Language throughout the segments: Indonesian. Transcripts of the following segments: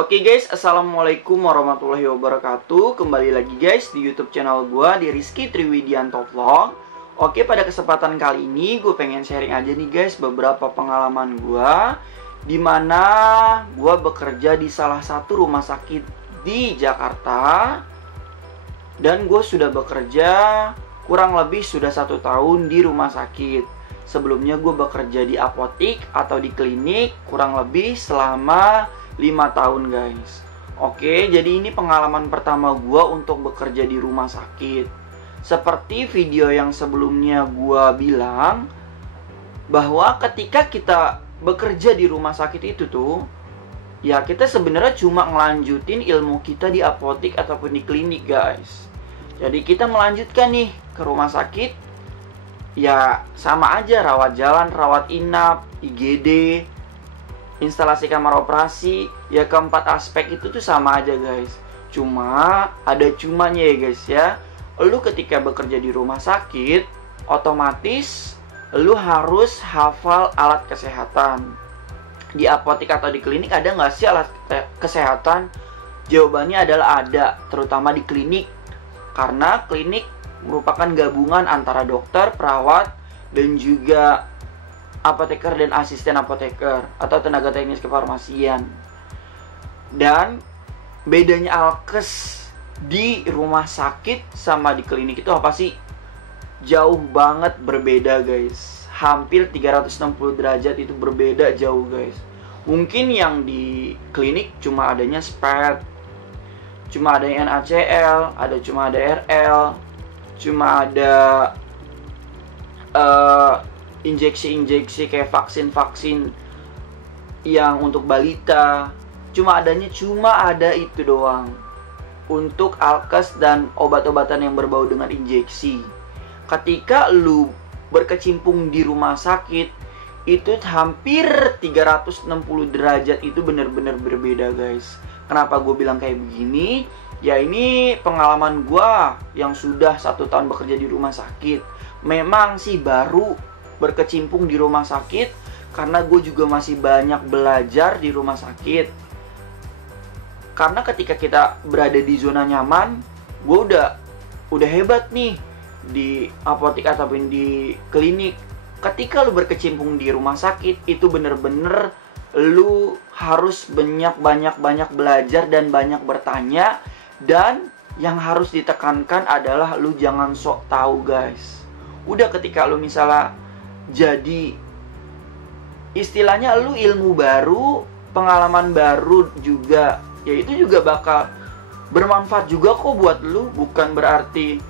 Oke guys, assalamualaikum warahmatullahi wabarakatuh. Kembali lagi guys di YouTube channel gue, di Rizky Triwidianto Vlog. Oke, pada kesempatan kali ini gue pengen sharing aja nih guys beberapa pengalaman gue, dimana gue bekerja di salah satu rumah sakit di Jakarta. Dan gue sudah bekerja kurang lebih sudah 1 tahun di rumah sakit. Sebelumnya gue bekerja di apotik atau di klinik kurang lebih selama 5 tahun guys. Oke, jadi ini pengalaman pertama gue untuk bekerja di rumah sakit. Seperti video yang sebelumnya gue bilang, bahwa ketika kita bekerja di rumah sakit itu tuh, ya kita sebenarnya cuma ngelanjutin ilmu kita di apotik ataupun di klinik guys. Jadi kita melanjutkan nih ke rumah sakit, ya sama aja, rawat jalan, rawat inap, IGD, instalasi kamar operasi, ya keempat aspek itu tuh sama aja guys. Cuma ada cumanya ya guys ya. Lu ketika bekerja di rumah sakit, otomatis lu harus hafal alat kesehatan. Di apotik atau di klinik ada nggak sih alat kesehatan? Jawabannya adalah ada, terutama di klinik. Karena klinik merupakan gabungan antara dokter, perawat, dan juga apoteker dan asisten apoteker atau tenaga teknis kefarmasian. Dan bedanya alkes di rumah sakit sama di klinik itu apa sih? Jauh banget berbeda guys. Hampir 360 derajat itu berbeda jauh guys. Mungkin yang di klinik cuma adanya SPED, cuma ada NaCl, cuma ada RL, cuma ada injeksi-injeksi kayak vaksin-vaksin yang untuk balita. Cuma ada itu doang untuk alkes dan obat-obatan yang berbau dengan injeksi. Ketika lu berkecimpung di rumah sakit, itu hampir 360 derajat, itu benar-benar berbeda guys. Kenapa gue bilang kayak begini? Ya ini pengalaman gue yang sudah 1 tahun bekerja di rumah sakit. Memang sih baru berkecimpung di rumah sakit, karena gue juga masih banyak belajar di rumah sakit. Karena ketika kita berada di zona nyaman, gue udah hebat nih di apotik ataupun di klinik. Ketika lu berkecimpung di rumah sakit, itu bener-bener lu harus banyak belajar dan banyak bertanya. Dan yang harus ditekankan adalah lu jangan sok tahu guys. Udah ketika lu misalnya jadi, istilahnya lu ilmu baru, pengalaman baru juga, ya itu juga bakal bermanfaat juga kok buat lu. Bukan berarti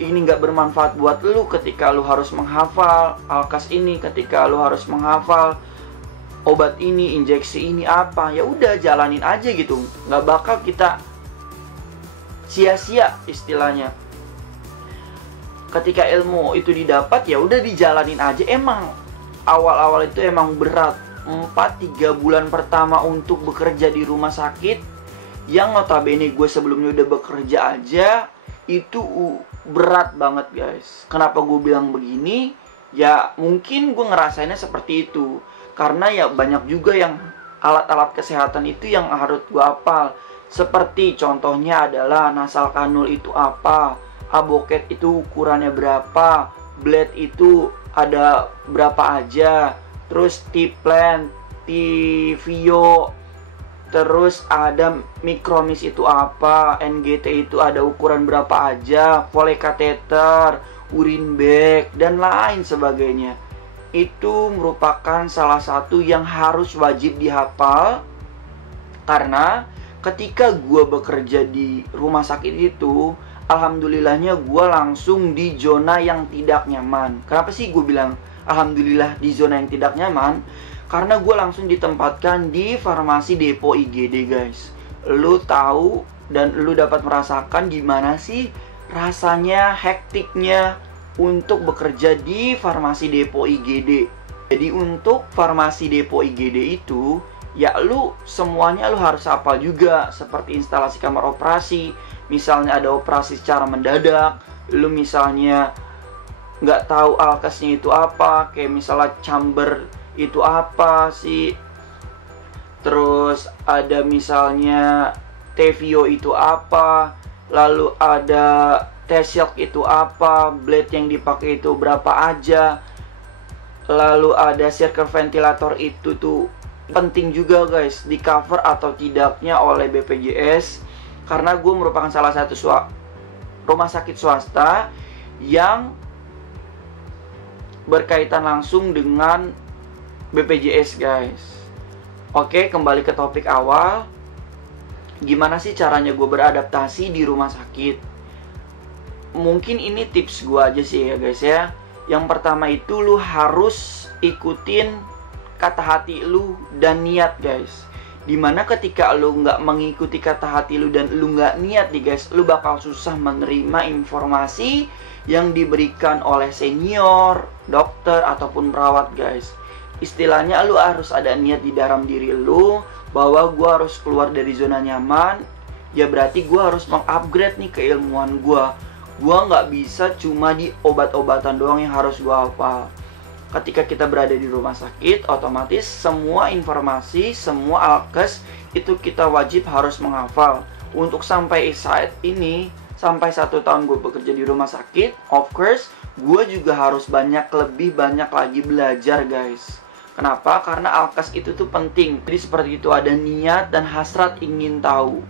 ini nggak bermanfaat buat lu ketika lu harus menghafal alkas ini, ketika lu harus menghafal obat ini, injeksi ini apa. Ya udah jalanin aja gitu, nggak bakal kita sia-sia istilahnya. Ketika ilmu itu didapat, ya udah dijalanin aja. Emang awal-awal itu emang berat. 4-3 bulan pertama untuk bekerja di rumah sakit, yang notabene gue sebelumnya udah bekerja aja, itu berat banget guys. Kenapa gue bilang begini? Ya mungkin gue ngerasainnya seperti itu karena ya banyak juga yang alat-alat kesehatan itu yang harus gue hafal. Seperti contohnya adalah nasal kanul itu apa, aboket itu ukurannya berapa, blade itu ada berapa aja, terus T-plan, T-vio, terus ada mikromis itu apa, NGT itu ada ukuran berapa aja, Foley kateter, urin bag, dan lain sebagainya. Itu merupakan salah satu yang harus wajib dihafal. Karena ketika gue bekerja di rumah sakit itu, alhamdulillahnya gue langsung di zona yang tidak nyaman. Kenapa sih gue bilang alhamdulillah di zona yang tidak nyaman? Karena gue langsung ditempatkan di farmasi depo IGD guys. Lu tahu dan lu dapat merasakan gimana sih rasanya, hektiknya untuk bekerja di farmasi depo IGD. Jadi untuk farmasi depo IGD itu, ya lu semuanya lu harus hafal juga. Seperti instalasi kamar operasi, misalnya ada operasi secara mendadak, lu misalnya nggak tahu alkesnya itu apa, kayak misalnya chamber itu apa sih, terus ada misalnya Tevio itu apa, lalu ada T-Shock itu apa, blade yang dipakai itu berapa aja, lalu ada circle ventilator itu tuh penting juga guys di cover atau tidaknya oleh BPJS, karena gue merupakan salah satu rumah sakit swasta yang berkaitan langsung dengan BPJS guys. Oke, kembali ke topik awal. Gimana sih caranya gue beradaptasi di rumah sakit? Mungkin ini tips gue aja sih ya guys ya. Yang pertama itu lu harus ikutin kata hati lu dan niat guys. Dimana ketika lu nggak mengikuti kata hati lu dan lu nggak niat nih guys, lu bakal susah menerima informasi yang diberikan oleh senior, dokter, ataupun perawat guys. Istilahnya lu harus ada niat di dalam diri lu bahwa gue harus keluar dari zona nyaman. Ya berarti gue harus mengupgrade nih keilmuan gue. Gue nggak bisa cuma di obat-obatan doang yang harus gue hafal. Ketika kita berada di rumah sakit, otomatis semua informasi, semua alkes itu kita wajib harus menghafal. Untuk sampai saat ini, sampai 1 tahun gue bekerja di rumah sakit, of course, gue juga harus lebih banyak lagi belajar guys. Kenapa? Karena alkes itu tuh penting. Jadi seperti itu, ada niat dan hasrat ingin tahu.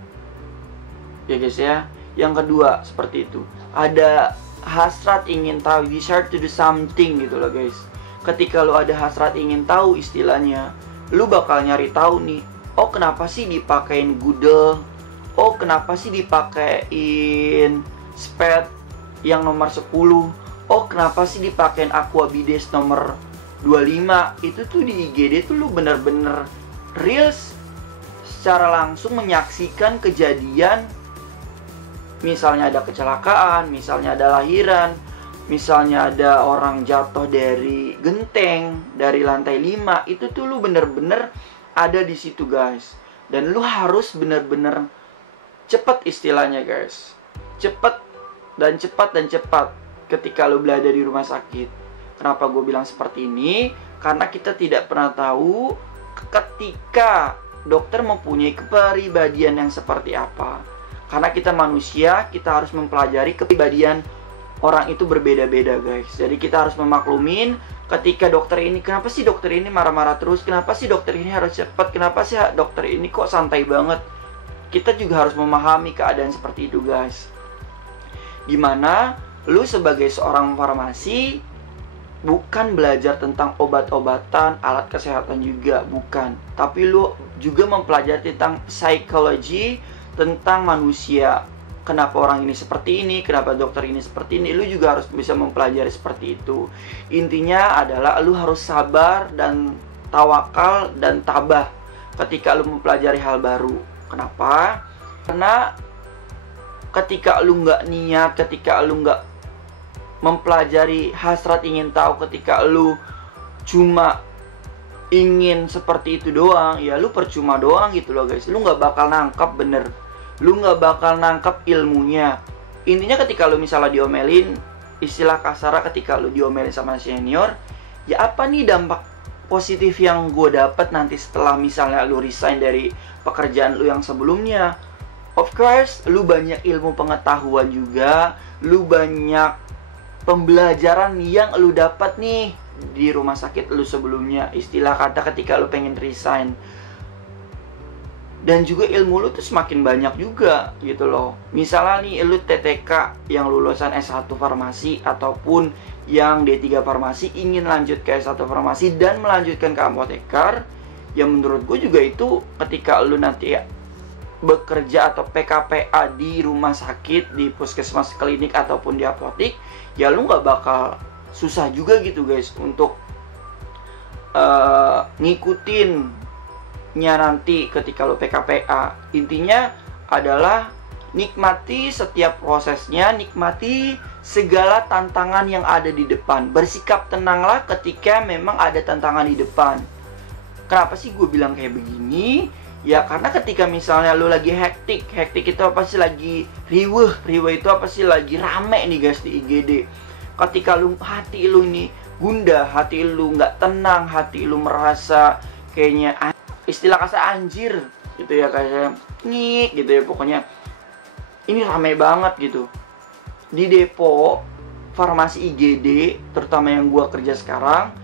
Ya guys ya. Yang kedua, seperti itu. Ada hasrat ingin tahu, desire to do something gitu loh guys. Ketika lu ada hasrat ingin tahu istilahnya, lu bakal nyari tahu nih, oh kenapa sih dipakein Gudel? Oh kenapa sih dipakein Sped yang nomor 10? Oh kenapa sih dipakein Aquabides nomor 25? Itu tuh di IGD tuh lu bener-bener real secara langsung menyaksikan kejadian. Misalnya ada kecelakaan, misalnya ada lahiran, misalnya ada orang jatuh dari genteng, dari lantai 5, itu tuh lu bener-bener ada di situ guys. Dan lu harus bener-bener cepet istilahnya guys. Cepat dan cepat ketika lu berada di rumah sakit. Kenapa gue bilang seperti ini? Karena kita tidak pernah tahu ketika dokter mempunyai kepribadian yang seperti apa. Karena kita manusia, kita harus mempelajari kepribadian orang itu berbeda-beda guys. Jadi kita harus memaklumin ketika dokter ini, kenapa sih dokter ini marah-marah terus? Kenapa sih dokter ini harus cepat? Kenapa sih dokter ini kok santai banget? Kita juga harus memahami keadaan seperti itu guys. Dimana lu sebagai seorang farmasi bukan belajar tentang obat-obatan, alat kesehatan juga, bukan. Tapi lu juga mempelajari tentang psikologi, tentang manusia. Kenapa orang ini seperti ini, kenapa dokter ini seperti ini, lu juga harus bisa mempelajari seperti itu. Intinya adalah lu harus sabar dan tawakal dan tabah ketika lu mempelajari hal baru. Kenapa? Karena ketika lu nggak niat, ketika lu nggak mempelajari hasrat ingin tahu, ketika lu cuma ingin seperti itu doang, ya lu percuma doang gitu loh guys. Lu nggak bakal nangkap bener, lu nggak bakal nangkep ilmunya. Intinya ketika lu misalnya diomelin, istilah kasar ketika lu diomelin sama senior, ya apa nih dampak positif yang gue dapat nanti setelah misalnya lu resign dari pekerjaan lu yang sebelumnya? Of course, lu banyak ilmu pengetahuan juga, lu banyak pembelajaran yang lu dapat nih di rumah sakit lu sebelumnya. Istilah kata ketika lu pengen resign. Dan juga ilmu lu tuh semakin banyak juga gitu loh. Misalnya nih lu TTK yang lulusan S1 farmasi ataupun yang D3 farmasi ingin lanjut ke S1 farmasi dan melanjutkan ke apoteker, ya menurut gue juga itu ketika lu nanti ya bekerja atau PKPA di rumah sakit, di puskesmas, klinik ataupun di apotek, ya lu nggak bakal susah juga gitu guys untuk ngikutin nanti ketika lo PKPA. Intinya adalah nikmati setiap prosesnya, nikmati segala tantangan yang ada di depan. Bersikap tenanglah ketika memang ada tantangan di depan. Kenapa sih gue bilang kayak begini? Ya karena ketika misalnya lo lagi hektik itu apa sih, lagi riweh itu apa sih, lagi rame nih guys di IGD. Ketika lu hati lu ini gundah, hati lu nggak tenang, hati lu merasa kayaknya istilah kasar anjir gitu ya, kayak ngik gitu ya, pokoknya ini ramai banget gitu di depo farmasi IGD, terutama yang gua kerja sekarang.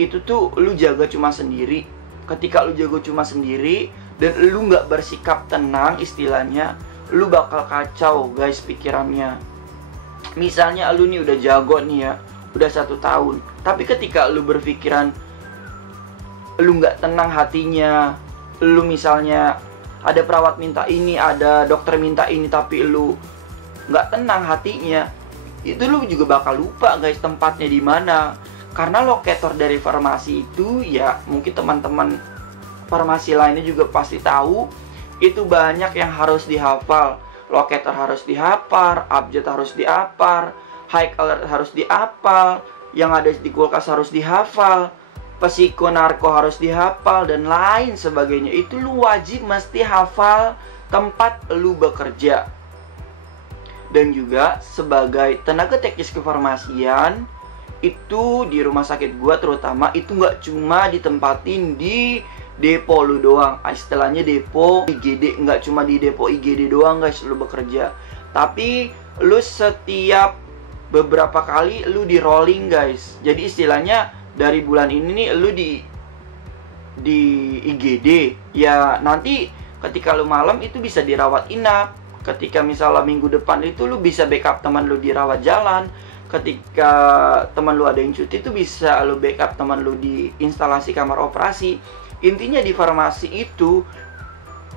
Itu tuh lu jaga cuma sendiri. Ketika lu jaga cuma sendiri dan lu nggak bersikap tenang, istilahnya lu bakal kacau guys pikirannya. Misalnya lu nih udah jago nih ya, udah 1 tahun, tapi ketika lu berpikiran lu nggak tenang hatinya, lu misalnya ada perawat minta ini, ada dokter minta ini, tapi lu nggak tenang hatinya, itu lu juga bakal lupa guys tempatnya di mana. Karena locator dari farmasi itu ya, mungkin teman-teman farmasi lainnya juga pasti tahu, itu banyak yang harus dihafal. Locator harus dihafal, abjad harus dihafal, high alert harus dihafal, yang ada di kulkas harus dihafal, psiko narko harus dihafal, dan lain sebagainya. Itu lu wajib mesti hafal tempat lu bekerja. Dan juga sebagai tenaga teknis kefarmasian, itu di rumah sakit gua terutama, itu nggak cuma ditempatin di depo lu doang. Istilahnya depo IGD, nggak cuma di depo IGD doang guys lu bekerja, tapi lu setiap beberapa kali lu di rolling guys. Jadi istilahnya dari bulan ini nih lu di IGD ya, nanti ketika lu malam itu bisa dirawat inap. Ketika misalnya minggu depan itu lu bisa backup teman lu dirawat jalan. Ketika teman lu ada yang cuti itu bisa lu backup teman lu di instalasi kamar operasi. Intinya di farmasi itu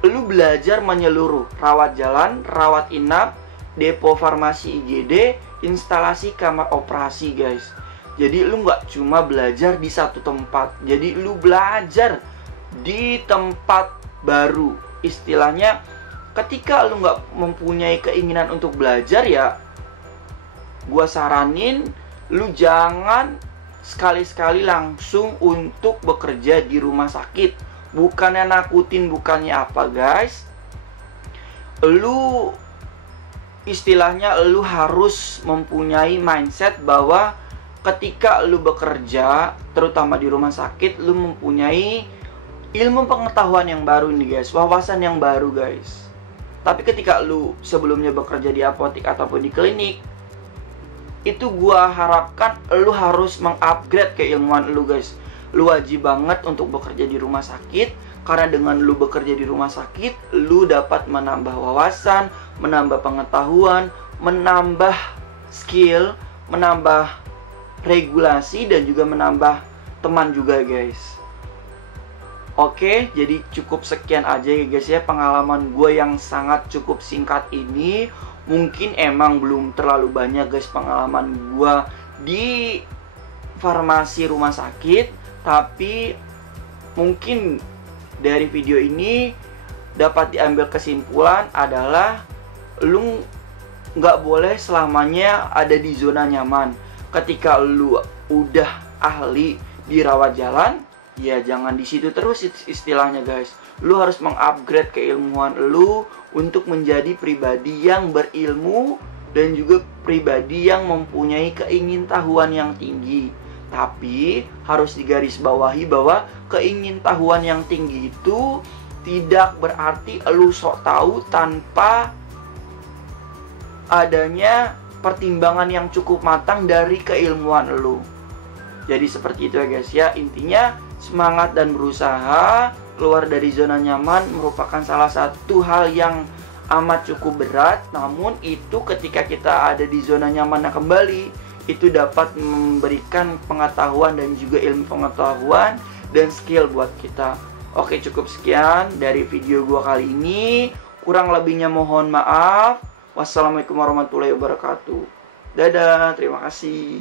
lu belajar menyeluruh, rawat jalan, rawat inap, depo farmasi IGD, instalasi kamar operasi guys. Jadi lu nggak cuma belajar di satu tempat, jadi lu belajar di tempat baru. Istilahnya ketika lu nggak mempunyai keinginan untuk belajar ya, gua saranin lu jangan sekali-sekali langsung untuk bekerja di rumah sakit. Bukannya nakutin, bukannya apa guys, lu istilahnya lu harus mempunyai mindset bahwa ketika lu bekerja, terutama di rumah sakit, lu mempunyai ilmu pengetahuan yang baru nih guys, wawasan yang baru guys. Tapi ketika lu sebelumnya bekerja di apotek ataupun di klinik, itu gua harapkan lu harus mengupgrade keilmuan lu guys. Lu wajib banget untuk bekerja di rumah sakit, karena dengan lu bekerja di rumah sakit, lu dapat menambah wawasan, menambah pengetahuan, menambah skill, menambah regulasi, dan juga menambah teman juga guys. Oke, jadi cukup sekian aja ya guys ya, pengalaman gue yang sangat cukup singkat ini. Mungkin emang belum terlalu banyak guys pengalaman gue di farmasi rumah sakit, tapi mungkin dari video ini dapat diambil kesimpulan adalah lu nggak boleh selamanya ada di zona nyaman. Ketika lu udah ahli di rawat jalan, ya jangan di situ terus istilahnya guys. Lu harus mengupgrade keilmuan lu untuk menjadi pribadi yang berilmu dan juga pribadi yang mempunyai keingintahuan yang tinggi. Tapi harus digarisbawahi bahwa keingintahuan yang tinggi itu tidak berarti lu sok tahu tanpa adanya pertimbangan yang cukup matang dari keilmuan lu. Jadi seperti itu ya guys ya. Intinya semangat dan berusaha keluar dari zona nyaman merupakan salah satu hal yang amat cukup berat. Namun itu ketika kita ada di zona nyaman kembali, itu dapat memberikan pengetahuan dan juga ilmu pengetahuan dan skill buat kita. Oke, cukup sekian dari video gua kali ini. Kurang lebihnya mohon maaf. Wassalamualaikum warahmatullahi wabarakatuh. Dadah, terima kasih.